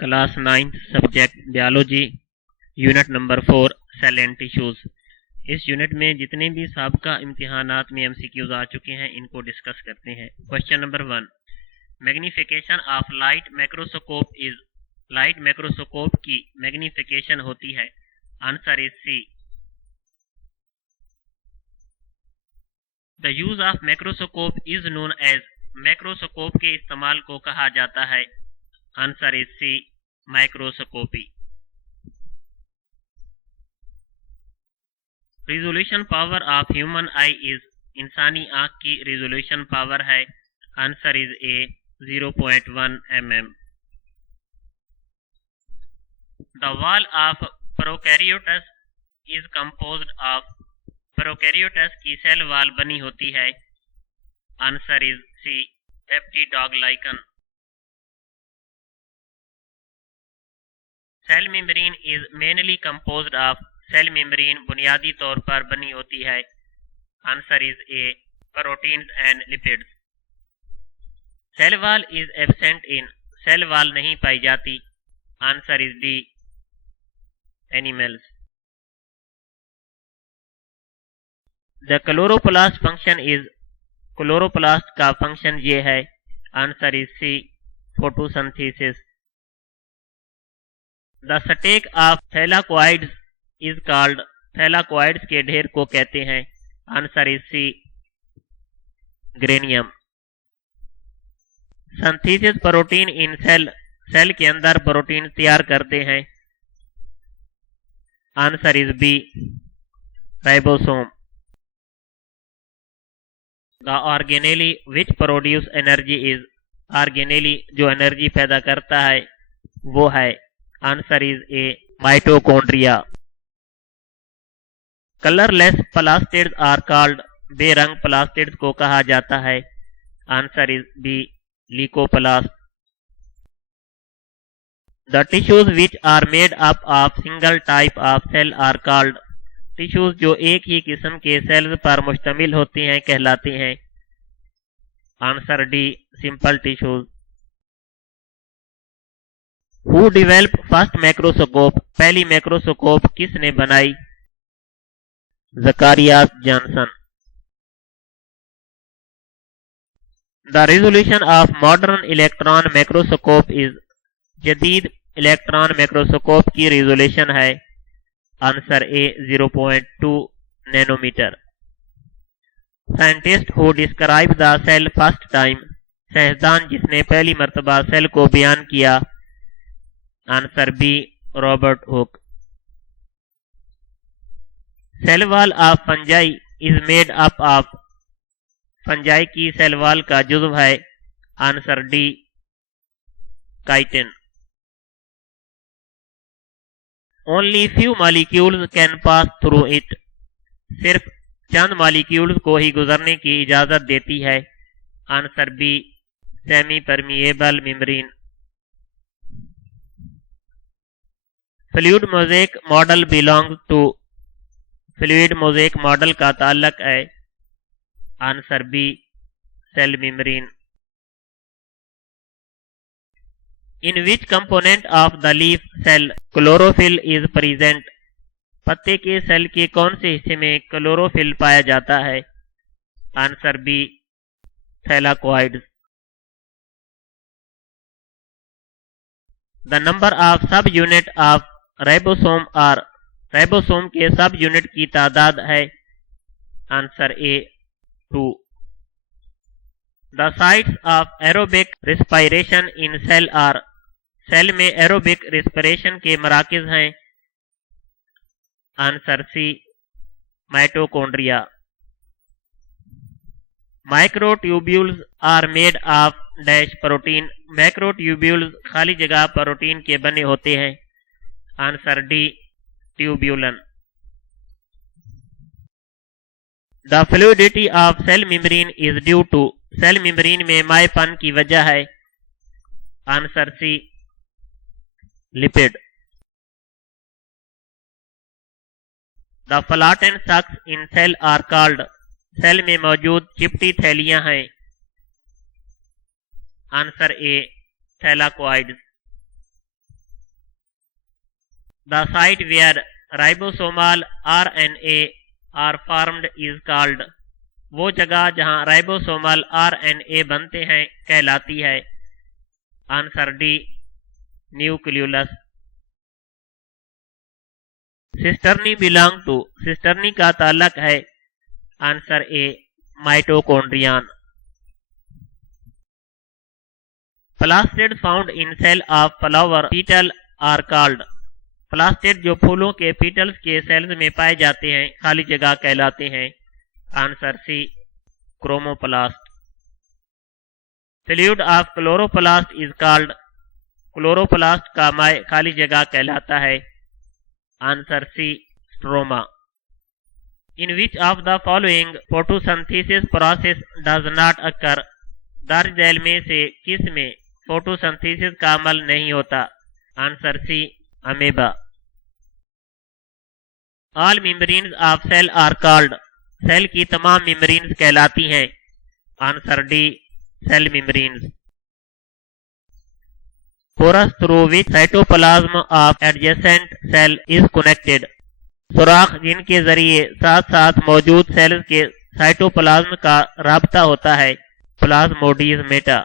Class 9 subject biology unit number 4 cell and tissues. इस unit में जितने भी साबका इम्तिहानात में एमसीक्यूज आ चुके हैं इनको डिस्कस करते हैं। Question number 1, magnification of light microscope is. Light microscope की मैग्निफिकेशन होती है। Answer is C. The use of microscope is known as. Microscope के इस्तेमाल को कहा जाता है। Answer is C, microscopy. Resolution power of human eye is. इंसानी आंख की रिजोल्यूशन पावर है। Answer is A, 0.1 mm। The wall of prokaryotes is composed of. Prokaryotes की सेल वॉल बनी होती है। Answer is C, peptidoglycan. Cell membrane is mainly composed of. Cell membrane बुनियादी तौर पर बनी होती है। Answer is A, proteins and lipids. Cell wall is absent in. Cell wall नहीं पाई जाती। Answer is D, animals. The chloroplast function is. Chloroplast का फंक्शन ये है। Answer is C, photosynthesis. The stack of thylakoids is called. Thylakoids के ढेर को कहते हैं। Answer is C, granum. Synthesis protein in cell. Cell के अंदर प्रोटीन तैयार करते हैं। Answer is B, ribosome. The organelle which produce energy is. Organelle जो एनर्जी पैदा करता है वो है। Answer is A, mitochondria. Colourless plastids are called. बेरंग प्लास्टिड्स को कहा जाता है। Answer is B, leucoplast. The tissues which are made up of single type of cell are called. Tissues जो एक ही किस्म के सेल्स पर मुश्तमिल होती हैं कहलाती हैं। Answer D, simple tissues. Who develop first microscope. पहली माइक्रोस्कोप किसने बनाई। Zacharias Johnson. The resolution of modern electron microscope is. जदीद इलेक्ट्रॉन माइक्रोस्कोप की रेजोल्यूशन है। Answer A, 0.2 nanometre. Scientist who describe the cell first time. साइंसदान जिसने पहली मर्तबा सेल को बयान किया। Answer B, Robert Hooke. Cell wall of fungi is made up of. Fungi की सेल वॉल का जुज़्व है। Answer D, chitin. Only few molecules can pass through it. सिर्फ चंद मॉलिक्यूल्स को ही गुजरने की इजाजत देती है। Answer B, semi permeable membrane. Fluid mosaic model belongs to. Fluid mosaic model का ताल्लुक है। Answer B, cell membrane. In which component of the leaf cell chlorophyll is present. पत्ते के सेल के कौन से हिस्से में क्लोरोफिल पाया जाता है। Answer B, thylakoids. The number of subunit of ribosome are. Ribosome के सब यूनिट की तादाद है। Answer A, 2। The sites of aerobic respiration in cell are. Cell में एरोबिक रिस्पिरेशन के मराकिज हैं। Answer C, mitochondria. Microtubules are made of dash protein. Microtubules खाली जगह प्रोटीन के बने होते हैं। Answer D, tubulin. The fluidity of cell membrane is due to. Cell membrane में मायपन की वजह है। Answer C, lipid. The flattened sacs in cell are called. Cell में मौजूद चिपटी थैलियां हैं। Answer A, thylakoids. The site where ribosomal RNA are formed is called. वो जगह जहां राइबोसोमल RNA बनते हैं कहलाती है। Answer D, nucleolus. Cisternae belong to, cisternae का ताल्लुक है। Answer A, mitochondrion. Plastid found in cell of flower petal are called. Plastid जो फूलों के पीटल्स के सेल्स में पाए जाते हैं खाली जगह कहलाते हैं। Answer C, chromoplast. Fluid of chloroplast is called. Chloroplast का माय खाली जगह कहलाता है। Answer C, stroma. In which of the following photosynthesis process does not occur. दर्ज में से किस में फोटोसिंथेसिस का अमल नहीं होता। Answer C, amoeba. All membranes of cell are called. Cell की तमाम मेम्ब्रेन्स कहलाती हैं। Answer D, cell membranes. Pores through which cytoplasm of adjacent cell is connected. सुराख जिनके जरिए साथ साथ मौजूद सेल्स के साइटोप्लाज्म का राब्ता होता है। प्लाज्मोडियमेटा।